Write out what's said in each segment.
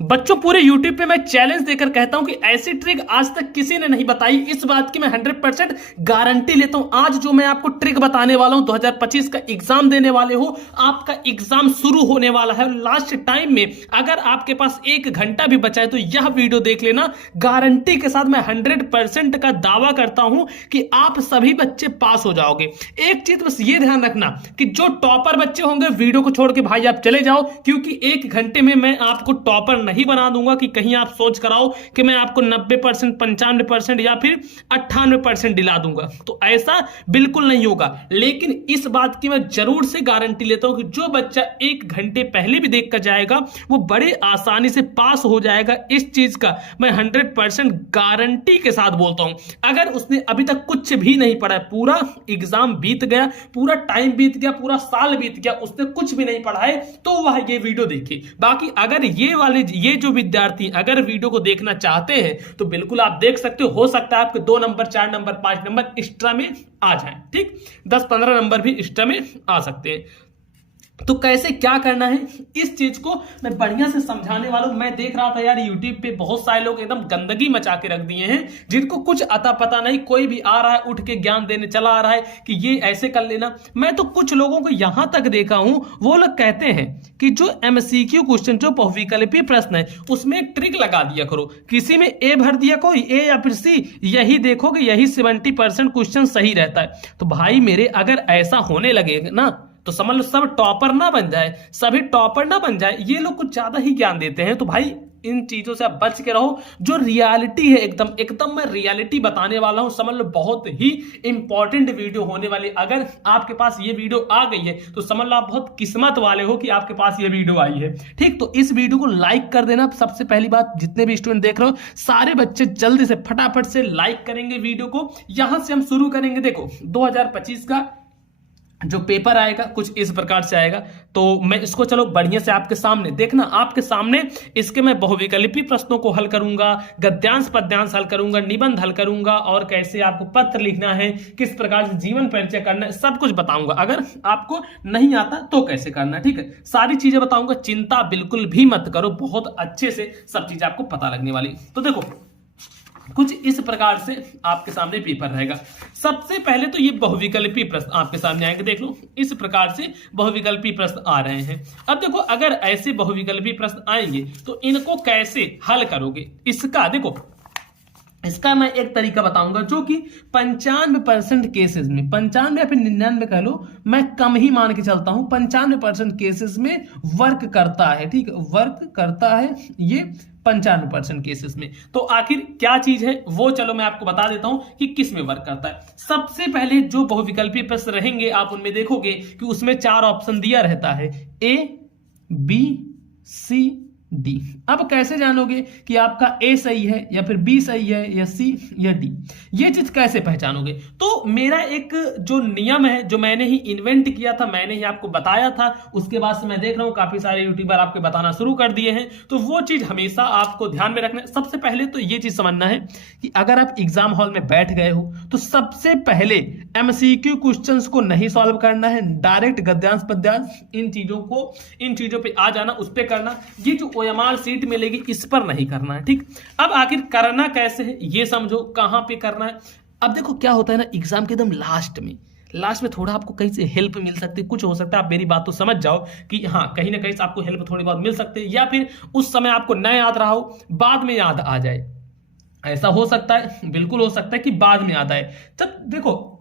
बच्चों पूरे YouTube पे मैं चैलेंज देकर कहता हूं कि ऐसी ट्रिक आज तक किसी ने नहीं बताई। इस बात की मैं 100% गारंटी लेता हूं। आज जो मैं आपको ट्रिक बताने वाला हूं, 2025 का एग्जाम देने वाले हो, आपका एग्जाम शुरू होने वाला है लास्ट टाइम में, अगर आपके पास 1 घंटा भी बचा है तो यह वीडियो देख लेना। गारंटी के साथ मैं 100% का दावा करता हूं कि आप सभी बच्चे पास हो जाओगे। एक चीज बस ये ध्यान रखना कि जो टॉपर बच्चे होंगे वीडियो को छोड़ के भाई आप चले जाओ, क्योंकि 1 घंटे में मैं आपको टॉपर नहीं बना दूंगा कि कहीं आप सोच कर आओ कि मैं आपको 90%, 95% या फिर 98% दिला दूंगा। तो ऐसा बिल्कुल नहीं होगा। लेकिन इस बात की मैं जरूर से गारंटी लेता हूं कि जो बच्चा 1 घंटे पहले भी देख कर जाएगा वो बड़े आसानी से पास हो जाएगा। इस चीज का मैं 100% गारंटी के साथ बोलता हूं। अगर उसने अभी तक कुछ भी नहीं पढ़ा है, पूरा एग्जाम बीत गया, पूरा टाइम बीत गया, पूरा साल बीत गया, उसने कुछ भी नहीं पढ़ा है, तो वह ये वीडियो देखे। बाकी अगर ये जो विद्यार्थी अगर वीडियो को देखना चाहते हैं तो बिल्कुल आप देख सकते हो सकता है आपके 2 नंबर, 4 नंबर, 5 नंबर एक्स्ट्रा में आ जाए। ठीक, 10-15 नंबर भी एक्स्ट्रा में आ सकते हैं। तो कैसे क्या करना है इस चीज को मैं बढ़िया से समझाने वाला हूं। मैं देख रहा था यार यूट्यूब पे बहुत सारे लोग एकदम गंदगी मचा के रख दिए हैं, जिनको कुछ अता पता नहीं। कोई भी आ रहा है उठ के ज्ञान देने चला आ रहा है कि ये ऐसे कर लेना। मैं तो कुछ लोगों को यहां तक देखा हूं, वो लोग कहते हैं कि जो एमसीक्यू क्वेश्चन, जो बहुविकल्पीय प्रश्न है, उसमें एक ट्रिक लगा दिया करो। किसी में ए भर दिया, कोई ए या फिर सी, यही देखोगे यही 70% क्वेश्चन सही रहता है। तो भाई मेरे अगर ऐसा होने लगे ना तो समझ लो सब टॉपर ना बन जाए, सभी टॉपर ना बन जाए। ये लोग कुछ ज्यादा ही ज्ञान देते हैं। तो भाई इन चीजों से आप बच के रहो। जो रियलिटी है एकदम मैं रियलिटी बताने वाला हूं। समझ लो बहुत ही इंपॉर्टेंट वीडियो होने वाली। अगर आपके पास ये वीडियो आ गई है तो समझ लो आप बहुत किस्मत वाले हो कि आपके पास ये वीडियो आई है। ठीक, तो इस वीडियो को लाइक कर देना। सबसे पहली बात, जितने भी स्टूडेंट देख रहे हो सारे बच्चे जल्दी से फटाफट से लाइक करेंगे वीडियो को। यहां से हम शुरू करेंगे। देखो 2025 का जो पेपर आएगा कुछ इस प्रकार से आएगा। तो मैं इसको चलो बढ़िया से आपके सामने देखना, आपके सामने इसके मैं बहुविकल्पीय प्रश्नों को हल करूंगा, गद्यांश पद्यांश हल करूंगा, निबंध हल करूंगा, और कैसे आपको पत्र लिखना है, किस प्रकार से जीवन परिचय करना है, सब कुछ बताऊंगा। अगर आपको नहीं आता तो कैसे करना है, ठीक है, सारी चीजें बताऊंगा। चिंता बिल्कुल भी मत करो, बहुत अच्छे से सब चीजें आपको पता लगने वाली। तो देखो कुछ इस प्रकार से आपके सामने पेपर रहेगा। सबसे पहले तो ये बहुविकल्पीय प्रश्न आपके सामने आएंगे। देख लो इस प्रकार से बहुविकल्पीय प्रश्न आ रहे हैं। अब देखो अगर ऐसे बहुविकल्पीय प्रश्न आएंगे तो इनको कैसे हल करोगे, इसका देखो इसका मैं एक तरीका बताऊंगा जो कि 95% केसेस में, 95 या फिर 99 कह लो, मैं कम ही मान के चलता हूं, 95% केसेस में वर्क करता है। ठीक है, वर्क करता है ये 95% केसेस में। तो आखिर क्या चीज है वो चलो मैं आपको बता देता हूं कि किस में वर्क करता है। सबसे पहले जो बहुविकल्पीय प्रश्न रहेंगे आप उनमें देखोगे कि उसमें 4 ऑप्शन दिया रहता है, ए, बी, सी, डी। अब कैसे जानोगे कि आपका ए सही है या फिर बी सही है या सी या डी, ये चीज कैसे पहचानोगे? तो मेरा एक जो नियम है जो मैंने ही इन्वेंट किया था, मैंने ही आपको बताया था, उसके बाद से मैं देख रहा हूं काफी सारे यूट्यूबर आपको बताना शुरू कर दिए हैं। तो वो चीज हमेशा आपको ध्यान में रखना है। सबसे पहले तो ये चीज समझना है कि अगर आप एग्जाम हॉल में बैठ गए हो तो सबसे पहले एमसीक्यू क्वेश्चंस को नहीं सॉल्व करना है, डायरेक्ट गद्यांश पद्यांश इन चीजों पे आ जाना, उस पर करना। ये जो ओएमआर सीट मिलेगी इस पर नहीं करना है। ठीक, अब आखिर करना कैसे है ये समझो, कहां पे करना है। अब देखो क्या होता है ना, एग्जाम के एकदम लास्ट में थोड़ा आपको कहीं से हेल्प मिल सकती है। कुछ हो सकता है आप मेरी बात तो समझ जाओ कि हाँ कहीं ना कहीं से आपको हेल्प थोड़ी बहुत मिल सकती है, या फिर उस समय आपको न याद रहा हो, बाद में याद आ जाए। ऐसा हो सकता है, बिल्कुल हो सकता है कि बाद में याद आए। तब देखो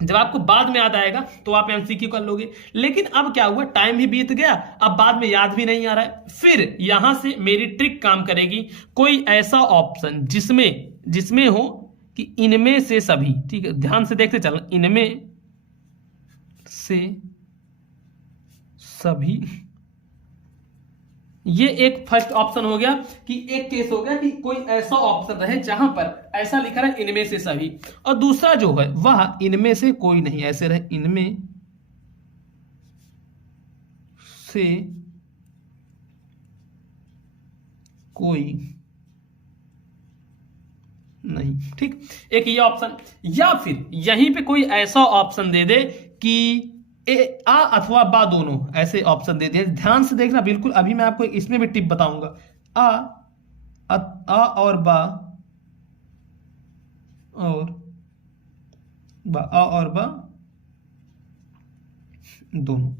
जब आपको बाद में याद आएगा तो आप एमसीक्यू कर लोगे। लेकिन अब क्या हुआ, टाइम भी बीत गया, अब बाद में याद भी नहीं आ रहा है। फिर यहां से मेरी ट्रिक काम करेगी। कोई ऐसा ऑप्शन जिसमें हो कि इनमें से सभी, ठीक है, ध्यान से देखते चलना, इनमें से सभी, ये एक फर्स्ट ऑप्शन हो गया कि एक केस हो गया कि कोई ऐसा ऑप्शन रहे जहां पर ऐसा लिखा रहे इनमें से सभी, और दूसरा जो है वह इनमें से कोई नहीं, ऐसे रहे इनमें से कोई नहीं। ठीक, एक ये ऑप्शन, या फिर यहीं पे कोई ऐसा ऑप्शन दे दे कि आ अथवा बा दोनों, ऐसे ऑप्शन दे दिए। ध्यान से देखना बिल्कुल, अभी मैं आपको इसमें भी टिप बताऊंगा। आ, आ और बा और बा, आ और बा दोनों,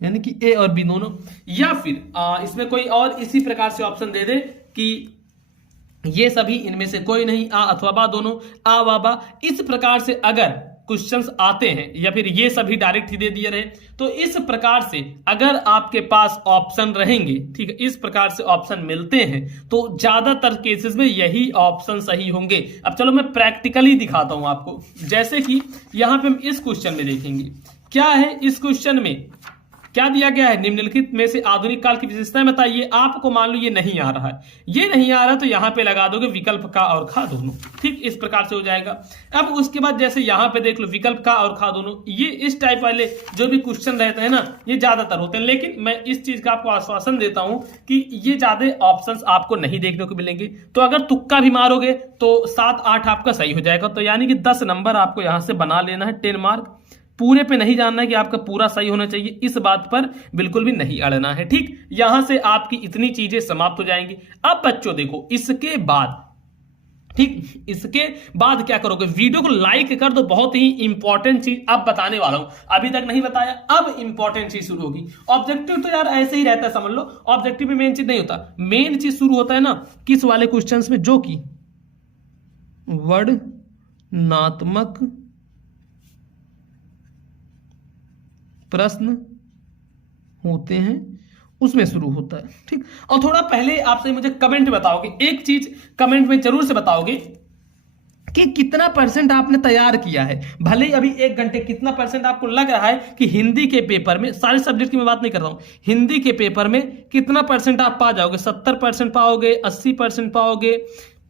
यानी कि ए और बी दोनों। या फिर इसमें कोई और इसी प्रकार से ऑप्शन दे दे कि ये सभी इनमें से कोई नहीं, आ अथवा बा दोनों, आ वा बा। इस प्रकार से अगर क्वेश्चंस आते हैं, या फिर ये सभी डायरेक्ट ही दे दिए रहे, तो इस प्रकार से अगर आपके पास ऑप्शन रहेंगे, ठीक है, इस प्रकार से ऑप्शन मिलते हैं, तो ज्यादातर केसेस में यही ऑप्शन सही होंगे। अब चलो मैं प्रैक्टिकली दिखाता हूं आपको। जैसे कि यहां पे हम इस क्वेश्चन में देखेंगे क्या है। इस क्वेश्चन में क्या दिया गया है, निम्नलिखित में से आधुनिक काल की विशेषताएं बताइए। आपको मान लो ये नहीं आ रहा है, ये नहीं आ रहा, तो यहां पे लगा दोगे विकल्प का और खा दोनों, ठीक, इस प्रकार से हो जाएगा। अब उसके बाद जैसे यहां पे देख लो विकल्प का और खा दोनों, ये इस टाइप वाले जो भी क्वेश्चन रहते हैं ना, ये ज्यादातर होते हैं। लेकिन मैं इस चीज का आपको आश्वासन देता हूं कि ये ज्यादा ऑप्शन आपको नहीं देखने को मिलेंगे। तो अगर तुक्का भी मारोगे तो 7-8 आपका सही हो जाएगा। तो यानी कि 10 नंबर आपको यहां से बना लेना है, 10 मार्क। पूरे पे नहीं जानना है कि आपका पूरा सही होना चाहिए, इस बात पर बिल्कुल भी नहीं अड़ना है, ठीक। यहां से आपकी इतनी चीजें समाप्त हो जाएंगी। अब बच्चों देखो, इसके बाद, ठीक, इसके बाद क्या करोगे, वीडियो को लाइक कर दो। बहुत ही इंपॉर्टेंट चीज अब बताने वाला हूं, अभी तक नहीं बताया, अब इंपॉर्टेंट चीज शुरू होगी। ऑब्जेक्टिव तो यार ऐसे ही रहता है, समझ लो। ऑब्जेक्टिव में मेन चीज नहीं होता, मेन चीज शुरू होता है ना किस वाले क्वेश्चंस में, जो कि वर्णनात्मक प्रश्न होते हैं, उसमें शुरू होता है, ठीक। और थोड़ा पहले आपसे मुझे कमेंट बताओगे, एक चीज कमेंट में जरूर से बताओगे कि कितना परसेंट आपने तैयार किया है। भले ही अभी 1 घंटे कितना परसेंट आपको लग रहा है कि हिंदी के पेपर में, सारे सब्जेक्ट की मैं बात नहीं कर रहा हूं, हिंदी के पेपर में कितना परसेंट आप पा जाओगे। 70% पाओगे, 80% पाओगे,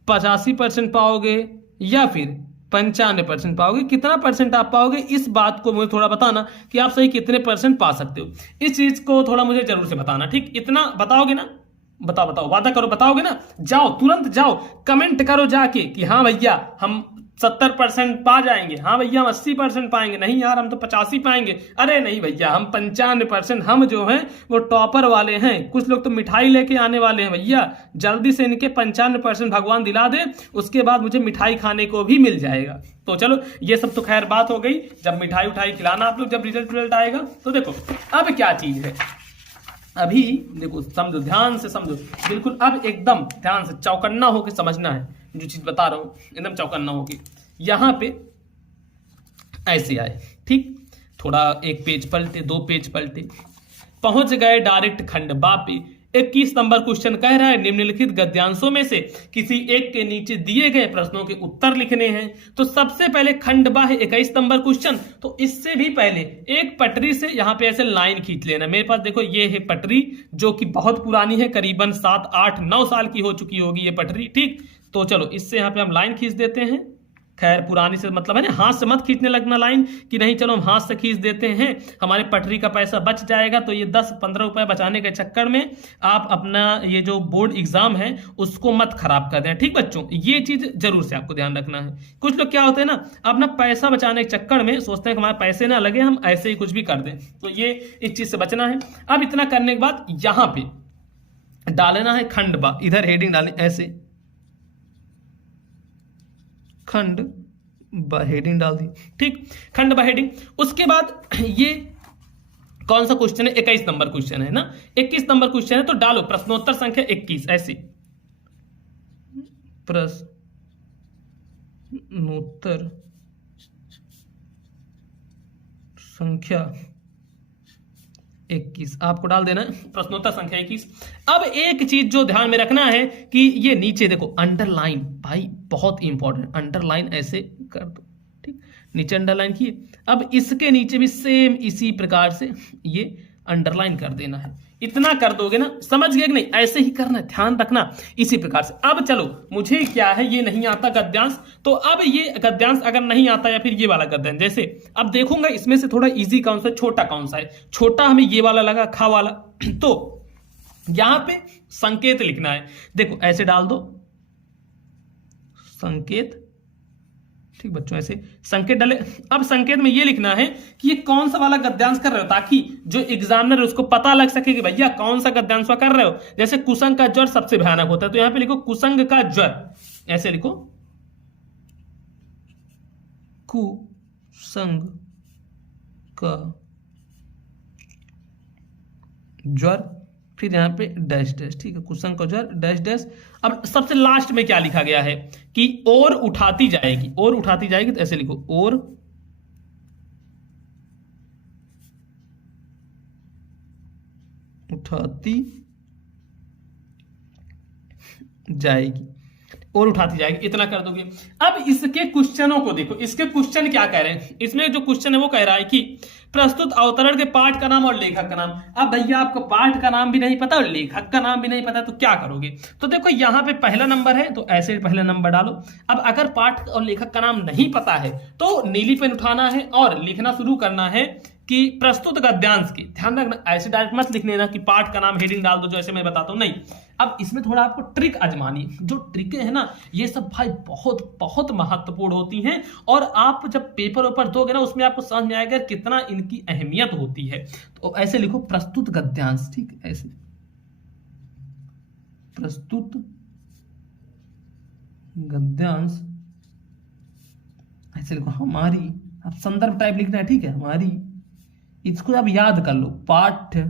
85% पाओगे, या फिर 95% पाओगे। कितना परसेंट आप पाओगे, इस बात को मुझे थोड़ा बताना कि आप सही कितने परसेंट पा सकते हो। इस चीज को थोड़ा मुझे जरूर से बताना, ठीक। इतना बताओगे ना, बताओ वादा करो, बताओगे ना, जाओ तुरंत जाओ कमेंट करो जाके कि हाँ भैया हम 70% पा जाएंगे, हाँ भैया हम 80% पाएंगे, नहीं यार हम तो 85 पाएंगे, अरे नहीं भैया हम 95%, हम जो हैं वो टॉपर वाले हैं। कुछ लोग तो मिठाई लेके आने वाले हैं भैया, जल्दी से इनके 95% भगवान दिला दे, उसके बाद मुझे मिठाई खाने को भी मिल जाएगा। तो चलो ये सब तो खैर बात हो गई, जब मिठाई उठाई खिलाना आप लोग, जब रिजल्ट आएगा। तो देखो अब क्या चीज है, अभी देखो समझो, ध्यान से समझो, बिल्कुल अब एकदम ध्यान से चौकन्ना होकर समझना है जो चीज बता रहा हूं, एकदम चौकन्ना होके। यहां पे ऐसे आए, ठीक, थोड़ा 1 पेज पलटे, 2 पेज पलटे, पहुंच गए डायरेक्ट खंड बा पे। 21 नंबर क्वेश्चन कह रहा है निम्नलिखित गद्यांशों में से किसी एक के नीचे दिए गए प्रश्नों के उत्तर लिखने हैं। तो सबसे पहले खंड बा है 21 नंबर क्वेश्चन। तो इससे भी पहले एक पटरी से यहां पे ऐसे लाइन खींच लेना। मेरे पास देखो ये है पटरी, जो कि बहुत पुरानी है, करीबन 7, 8, 9 साल की हो चुकी होगी ये पटरी, ठीक। तो चलो इससे यहां पे हम लाइन खींच देते हैं। खैर पुरानी से मतलब है ना, हाथ से मत खींचने लगना लाइन कि नहीं, चलो हम हाथ से खींच देते हैं, हमारे पटरी का पैसा बच जाएगा। तो ये 10-15 रुपए बचाने के चक्कर में आप अपना ये जो बोर्ड एग्जाम है उसको मत खराब कर दें, ठीक बच्चों, ये चीज जरूर से आपको ध्यान रखना है। कुछ लोग क्या होते हैं ना, अपना पैसा बचाने के चक्कर में सोचते हैं कि हमारे पैसे ना लगे, हम ऐसे ही कुछ भी कर दें। तो ये इस चीज से बचना है। अब इतना करने के बाद यहां पे डालना है खंड बा, इधर हेडिंग डालें ऐसे, खंड बा हेडिंग डाल दी, ठीक, खंड बा हेडिंग। उसके बाद ये कौन सा क्वेश्चन है, 21 नंबर क्वेश्चन है ना, 21 नंबर क्वेश्चन है। तो डालो प्रश्नोत्तर संख्या 21, ऐसी प्रश्नोत्तर संख्या 21 आपको डाल देना है, प्रश्नोत्तर संख्या 21। अब एक चीज जो ध्यान में रखना है कि ये नीचे देखो अंडरलाइन, भाई बहुत इंपॉर्टेंट, अंडरलाइन ऐसे कर दो, ठीक, नीचे अंडरलाइन किए। अब इसके नीचे भी सेम इसी प्रकार से ये अंडरलाइन कर देना है। इतना कर दोगे ना, समझ गए कि नहीं, ऐसे ही करना है, ध्यान रखना इसी प्रकार से। अब चलो मुझे क्या है, ये नहीं आता गद्यांश, तो अब ये गद्यांश अगर नहीं आता या फिर ये वाला गद्यांश, जैसे अब देखूंगा इसमें से थोड़ा इजी कौन सा, छोटा कौन सा है। छोटा हमें ये वाला लगा, खा वाला। तो यहां पे संकेत लिखना है, देखो ऐसे डाल दो संकेत, ठीक बच्चों, ऐसे संकेत डाले। अब संकेत में ये लिखना है कि ये कौन सा वाला गद्यांश कर रहे हो, ताकि जो एग्जामिनर है उसको पता लग सके कि भैया कौन सा गद्यांश कर रहे हो। जैसे कुसंग का ज्वर सबसे भयानक होता है, तो यहां पे लिखो कुसंग का ज्वर, ऐसे लिखो कुसंग का ज्वर, फिर यहां पे डैश डैश, ठीक है, कुसंग का ज्वर डैश डैश। अब सबसे लास्ट में क्या लिखा गया है कि और उठाती जाएगी, और उठाती जाएगी, तो ऐसे लिखो और उठाती जाएगी, और उठाती जाएगी, इतना कर दोगे। अब इसके क्वेश्चनों को देखो, इसके क्वेश्चन क्या कह रहे हैं। इसमें जो क्वेश्चन है वो कह रहा है कि प्रस्तुत अवतरण के पाठ का नाम और लेखक का नाम। अब भैया आपको पाठ का नाम भी नहीं पता और लेखक का नाम भी नहीं पता, तो क्या करोगे। तो देखो यहाँ पे पहला नंबर है, तो ऐसे पहला नंबर डालो। अब अगर पाठ और लेखक का नाम नहीं पता है तो नीली पेन उठाना है और लिखना शुरू करना है कि प्रस्तुत गद्यांश की। ध्यान रखना, ऐसे डायरेक्ट मत लिखने ना कि पाठ का नाम हेडिंग डाल दो जैसे मैं बताता हूं, नहीं। अब इसमें थोड़ा आपको ट्रिक आजमानी, जो ट्रिकें है ना ये सब भाई बहुत बहुत महत्वपूर्ण होती हैं, और आप जब पेपर ऊपर दोगे ना उसमें आपको समझ में आएगा कितना इनकी अहमियत होती है। तो ऐसे लिखो प्रस्तुत गद्यांश, ठीक, ऐसे प्रस्तुत गद्यांश, ऐसे लिखो हमारी, अब संदर्भ टाइप लिखना है, ठीक है, हमारी। इसको आप याद कर लो, पाठ्य,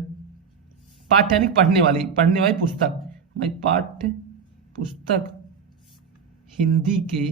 पाठ्य यानी पढ़ने वाली पुस्तक, भाई पाठ्य पुस्तक हिंदी के,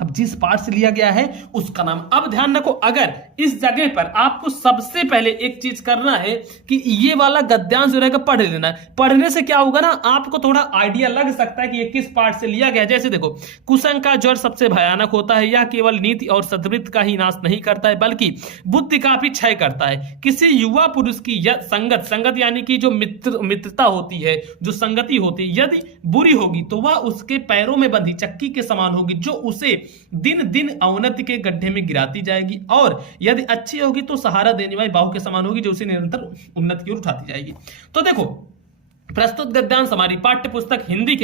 अब जिस पाठ से लिया गया है उसका नाम। अब ध्यान रखो, अगर इस जगह पर आपको सबसे पहले एक चीज करना है कि ये वाला गद्यांश जो रहेगा पढ़ लेना है। पढ़ने से क्या होगा ना, आपको थोड़ा आइडिया लग सकता है कि ये किस पाठ से लिया गया। जैसे देखो, कुसंग का ज्वर सबसे भयानक होता है, यह केवल नीति और सद्वृत्त का ही नाश नहीं करता है बल्कि बुद्धि का भी क्षय करता है। किसी युवा पुरुष की संगत, संगत यानी कि जो मित्रता होती है, जो संगति होती है, यदि बुरी होगी तो वह उसके पैरों में बंधी चक्की के समान होगी, जो उसे दिन दिन अवनति के गड्ढे में गिराती जाएगी, और यदि अच्छी होगी तो सहारा देने वाली बाहु के समान होगी, जो उसे निरंतर उन्नति की ओर उठाती जाएगी। तो देखो, प्रस्तुत गद्यांश हमारी पाठ्य पुस्तक हिंदी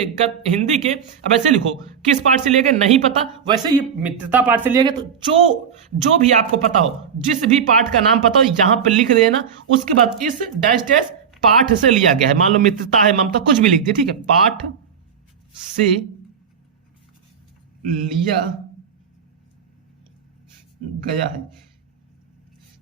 के अब ऐसे लिखो, किस पाठ से लिए गए नहीं पता, वैसे ये मित्रता पाठ से लिए गए। तो जो भी आपको पता हो, जिस भी पाठ का नाम पता हो यहां पर लिख देना। उसके बाद इस डैश डैश पाठ से लिया गया है, मान लो मित्रता है, ममता, कुछ भी लिख दिया, ठीक है, पाठ से लिया गया है।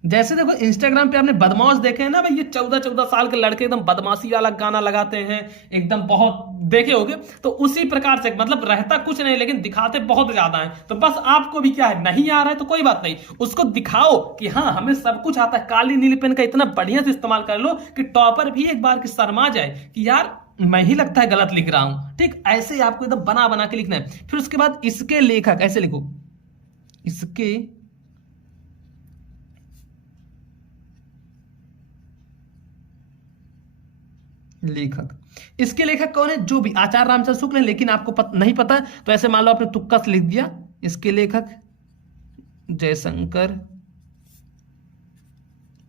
जैसे देखो इंस्टाग्राम पे आपने बदमाश देखे हैं ना भाई, ये 14-14 साल के लड़के एकदम बदमाशी वाला गाना लगाते हैं, एकदम बहुत देखे होंगे। तो उसी प्रकार से मतलब रहता कुछ नहीं लेकिन दिखाते बहुत ज्यादा है। तो बस आपको भी क्या है, नहीं आ रहा है तो कोई बात नहीं, उसको दिखाओ कि हाँ हमें सब कुछ आता है। काली नीली पेन का इतना बढ़िया से इस्तेमाल कर लो कि टॉपर भी एक बार की शर्मा जाए कि यार मैं ही लगता है गलत लिख रहा हूं। ठीक, ऐसे ही आपको एकदम बना बना के लिखना है। फिर उसके बाद इसके लेखक, ऐसे लिखो, इसके लेखक। इसके लेखक कौन है, जो भी आचार्य रामचंद्र शुक्ल है, लेकिन आपको नहीं पता तो ऐसे मान लो आपने तुक्का से लिख दिया, इसके लेखक जयशंकर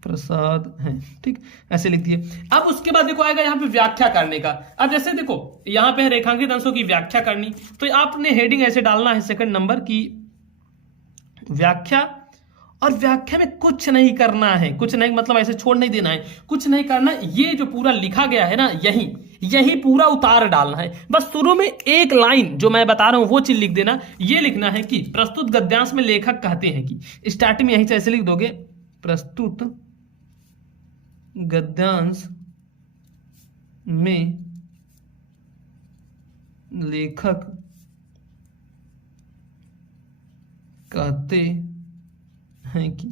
प्रसाद हैं। ठीक, ऐसे लिख दिए। अब उसके बाद देखो आएगा यहाँ पे व्याख्या करने का। अब जैसे देखो यहाँ पे रेखांकित अंशों की व्याख्या करनी, तो आपने हेडिंग ऐसे डालना है सेकंड नंबर की व्याख्या। और व्याख्या में कुछ नहीं करना है, कुछ नहीं मतलब ऐसे छोड़ नहीं देना है, कुछ नहीं करना। ये जो पूरा लिखा गया है ना, यही पूरा उतार डालना है। बस शुरू में एक लाइन जो मैं बता रहा हूं वो चीज लिख देना। ये लिखना है कि प्रस्तुत गद्यांश में लेखक कहते हैं कि, स्टार्टिंग में यहीं से ऐसे लिख दोगे, प्रस्तुत गद्यांश में लेखक कहते हैं कि,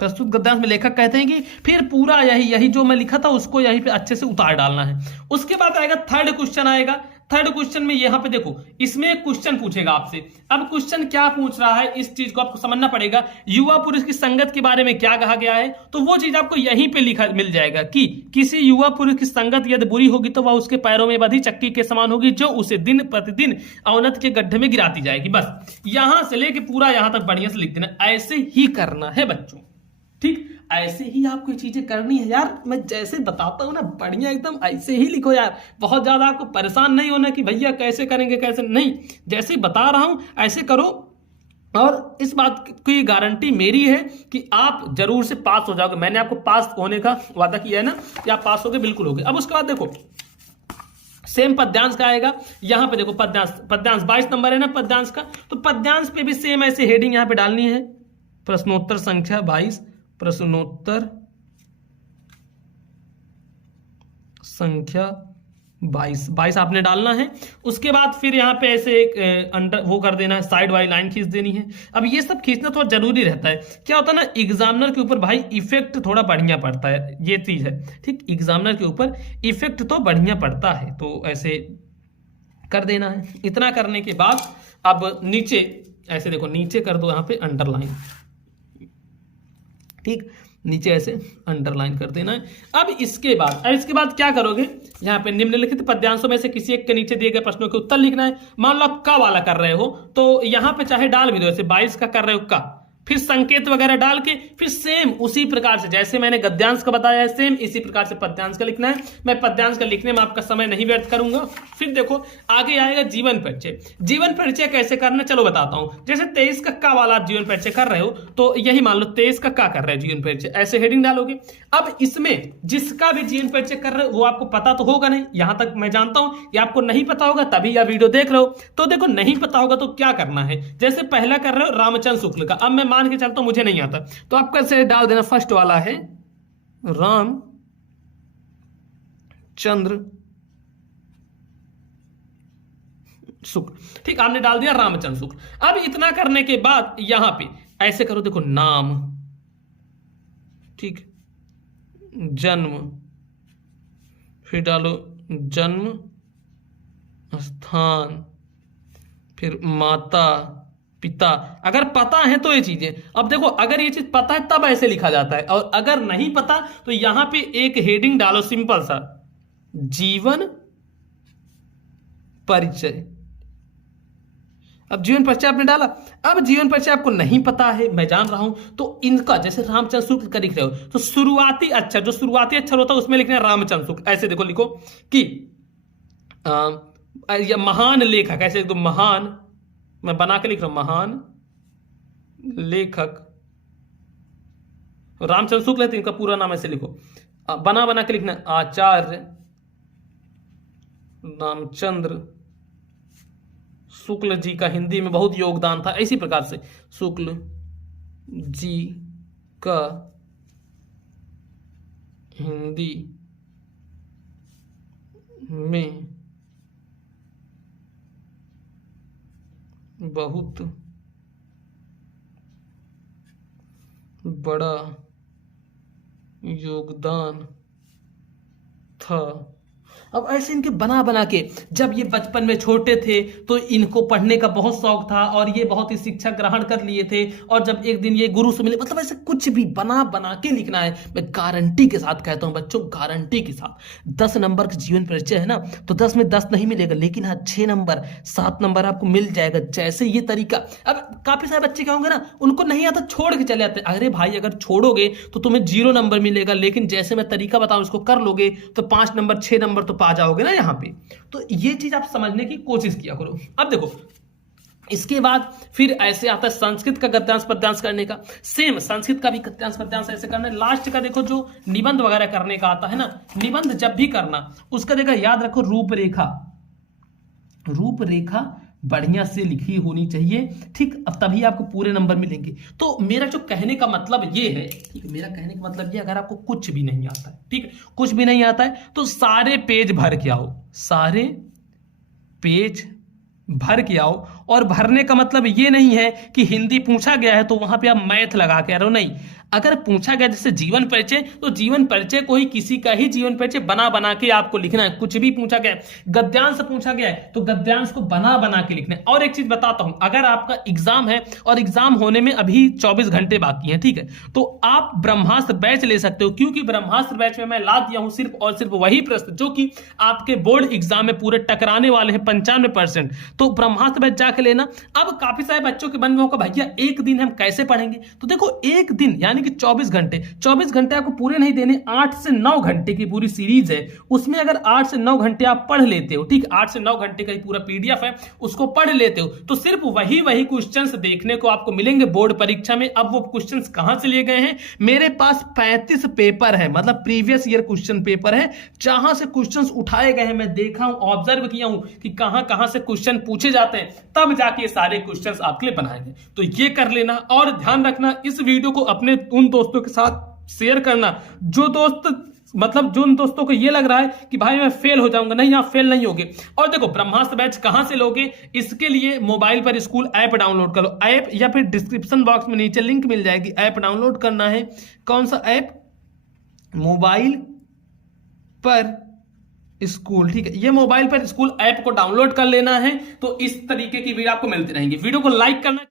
प्रस्तुत गद्यांश में लेखक कहते हैं कि, फिर पूरा यही जो मैं लिखा था उसको यहीं पे अच्छे से उतार डालना है। उसके बाद आएगा थर्ड क्वेश्चन आएगा। थर्ड क्वेश्चन में यहां पे देखो, इसमें एक क्वेश्चन पूछेगा आपसे। अब क्वेश्चन क्या पूछ रहा है इस चीज को आपको समझना पड़ेगा। युवा पुरुष की संगत के बारे में क्या कहा गया है, तो वो चीज आपको यहीं पे लिखा मिल जाएगा कि किसी युवा पुरुष की संगत यदि बुरी होगी तो वह उसके पैरों में बंधी चक्की के समान होगी, जो उसे दिन प्रतिदिन अवनति के गड्ढे में गिराती जाएगी। बस यहां से लेके पूरा यहां तक बढ़िया से लिख देना, ऐसे ही करना है बच्चों। ठीक, ऐसे ही आपको चीजें करनी है यार। मैं जैसे बताता हूँ ना बढ़िया एकदम ऐसे ही लिखो यार। बहुत ज्यादा आपको परेशान नहीं होना कि भैया कैसे करेंगे कैसे नहीं, जैसे बता रहा हूं ऐसे करो। और इस बात की गारंटी मेरी है कि आप जरूर से पास हो जाओगे। मैंने आपको पास होने का वादा किया है ना कि आप पास होगे, बिल्कुल होगे। अब उसके बाद देखो सेम पद्यांश का आएगा। यहां पे देखो पद्यांश 22 नंबर है ना पद्यांश का, तो पद्यांश पे भी सेम ऐसे हेडिंग यहां पे डालनी है, प्रश्नोत्तर संख्या 22, प्रश्नोत्तर संख्या 22 आपने डालना है। उसके बाद फिर यहाँ पे ऐसे एक अंडर वो कर देना है, साइड वाली लाइन खींच देनी है। अब ये सब खींचना थोड़ा जरूरी रहता है। क्या होता है ना, एग्जामिनर के ऊपर भाई इफेक्ट थोड़ा बढ़िया पड़ता है, ये चीज है ठीक। एग्जामिनर के ऊपर इफेक्ट तो बढ़िया पड़ता है, तो ऐसे कर देना है। इतना करने के बाद अब नीचे ऐसे देखो, नीचे कर दो यहाँ पे अंडरलाइन, ठीक, नीचे ऐसे अंडरलाइन कर देना है। अब इसके बाद क्या करोगे, यहाँ पे निम्नलिखित पद्यांशों में से किसी एक के नीचे दिए गए प्रश्नों के उत्तर लिखना है। मान लो आप का वाला कर रहे हो तो यहाँ पे चाहे डाल भी दो, जैसे 22 का कर रहे हो का, फिर संकेत वगैरह डाल के फिर सेम उसी प्रकार से जैसे मैंने गद्यांश का बताया है सेम इसी प्रकार से पद्यांश का लिखना है। मैं पद्यांश का लिखने में आपका समय नहीं व्यर्थ करूंगा। फिर देखो आगे आएगा जीवन परिचय। जीवन परिचय कैसे करना चलो बताता हूं। जैसे 23 का वाला आप जीवन परिचय कर रहे हो तो यही मान लो 23 का कर रहे हो जीवन परिचय, ऐसे हेडिंग डालोगे। अब इसमें जिसका भी जीवन परिचय कर रहे हो वो आपको पता तो होगा नहीं, यहां तक मैं जानता हूं कि आपको नहीं पता होगा तभी यह वीडियो देख रहे हो। तो देखो नहीं पता होगा तो क्या करना है, जैसे पहला कर रहे हो रामचंद्र शुक्ल का, अब मैं मान के चलता हूं मुझे नहीं आता तो आप कैसे डाल देना, फर्स्ट वाला है रामचंद्र शुक्ल, ठीक, आपने डाल दिया रामचंद्र शुक्ल। अब इतना करने के बाद यहां पे ऐसे करो, देखो नाम, ठीक, जन्म, फिर डालो जन्म स्थान, फिर माता पिता, अगर पता है तो ये चीजें। अब देखो अगर ये चीज पता है तब ऐसे लिखा जाता है, और अगर नहीं पता तो यहां पे एक हेडिंग डालो सिंपल सा, जीवन परिचय। अब जीवन परिचय आपने डाला। अब जीवन परिचय आपको नहीं पता है, मैं जान रहा हूं, तो इनका जैसे रामचंद्र शुक्ल का लिख रहे हो तो शुरुआती अक्षर, जो शुरुआती अक्षर होता है उसमें लिखना है रामचंद्र शुक्ल। ऐसे देखो लिखो कि महान लेखक, ऐसे एकदम महान, मैं बना के लिख रहा हूं महान लेखक रामचंद्र शुक्ल है तो इनका पूरा नाम ऐसे लिखो, बना के लिखना आचार्य रामचंद्र शुक्ल जी का हिंदी में बहुत योगदान था, इसी प्रकार से शुक्ल जी का हिंदी में बहुत बड़ा योगदान था। अब ऐसे इनके बना के, जब ये बचपन में छोटे थे तो इनको पढ़ने का बहुत शौक था और ये बहुत ही शिक्षा ग्रहण कर लिए थे, और जब एक दिन ये गुरु से मिले, मतलब ऐसे कुछ भी बना के लिखना है। मैं गारंटी के साथ कहता हूं बच्चों, गारंटी के साथ 10 नंबर का जीवन परिचय है ना, तो 10 में 10 नहीं मिलेगा, लेकिन हाँ 6 नंबर 7 नंबर आपको मिल जाएगा, जैसे ये तरीका। अब काफी सारे बच्चे क्या होंगे ना, उनको नहीं आता छोड़ के चले आते। अरे भाई अगर छोड़ोगे तो तुम्हें 0 नंबर मिलेगा, लेकिन जैसे मैं तरीका बताऊं उसको कर लोगे तो 5 नंबर 6 नंबर तो पा जाओगे ना यहाँ पे। तो ये चीज आप समझने की कोशिश किया करो। अब देखो इसके बाद फिर ऐसे आता है संस्कृत का गद्यांश पद्यांश करने का। सेम संस्कृत का भी गद्यांश पद्यांश ऐसे करना है। लास्ट का देखो जो निबंध वगैरह करने का आता है ना, निबंध जब भी करना उसका देखो याद रखो रूपरेखा, रूपरेखा बढ़िया से लिखी होनी चाहिए, ठीक, अब तभी आपको पूरे नंबर मिलेंगे। तो मेरा जो कहने का मतलब ये है, ठीक है, मेरा कहने का मतलब ये, अगर आपको कुछ भी नहीं आता है, ठीक, कुछ भी नहीं आता है तो सारे पेज भर के आओ, सारे पेज भर के आओ। और भरने का मतलब ये नहीं है कि हिंदी पूछा गया है तो वहां पे आप मैथ लगा के आ रहे हो, नहीं। अगर पूछा गया जैसे जीवन परिचय, तो जीवन परिचय को ही किसी का ही जीवन परिचय बना के आपको लिखना है। कुछ भी पूछा गया है, गद्यांश पूछा गया है तो गद्यांश को बना के लिखना है। और एक चीज बताता हूं, अगर आपका एग्जाम है और एग्जाम होने में अभी 24 घंटे बाकी है, ठीक है, तो आप ब्रह्मास्त्र बैच ले सकते हो, क्योंकि ब्रह्मास्त्र बैच में मैं ला दिया हूं सिर्फ और सिर्फ वही प्रश्न जो कि आपके बोर्ड एग्जाम में पूरे टकराने वाले हैं 95%। तो ब्रह्मास्त्र बैच जाके लेना। अब काफी सारे बच्चों के मन में होगा भैया एक दिन हम कैसे पढ़ेंगे, तो देखो एक दिन यानी यानी कि 24 घंटे आपको पूरे नहीं देने, 8 से 9 घंटे की पूरी सीरीज है, उसमें अगर 8 से 9 घंटे आप पढ़ लेते हो, ठीक, 8 से 9 घंटे का पूरा पीडीएफ है, उसको पढ़ लेते हो, तो सिर्फ वही क्वेश्चंस देखने को आपको मिलेंगे बोर्ड परीक्षा में। अब वो क्वेश्चंस कहां से लिए गए हैं, मेरे पास 35 पेपर है, मतलब प्रीवियस ईयर क्वेश्चन पेपर है, जहां से क्वेश्चंस उठाए गए हैं, मैं देखा हूं, ऑब्जर्व किया हूं कि कहां कहां से क्वेश्चन पूछे जाते हैं, तब जाके सारे क्वेश्चंस आपके लिए बनाएंगे। तो ये कर लेना, और ध्यान रखना इस वीडियो को अपने उन दोस्तों के साथ शेयर करना जो दोस्त, मतलब जो उन दोस्तों को ये लग रहा है कि भाई मैं फेल हो जाऊंगा, नहीं, आप फेल नहीं होगे। और देखो ब्रह्मास्त्र बैच कहां से लोगे, इसके लिए मोबाइल पर स्कूल ऐप डाउनलोड करो, ऐप या फिर डिस्क्रिप्शन बॉक्स में नीचे लिंक मिल जाएगी, ऐप डाउनलोड करना है। कौन सा ऐप, मोबाइल पर स्कूल, ठीक है, ये मोबाइल पर स्कूल ऐप को डाउनलोड कर लेना है। तो इस तरीके की वीडियो आपको मिलती रहेंगी, वीडियो को लाइक करना।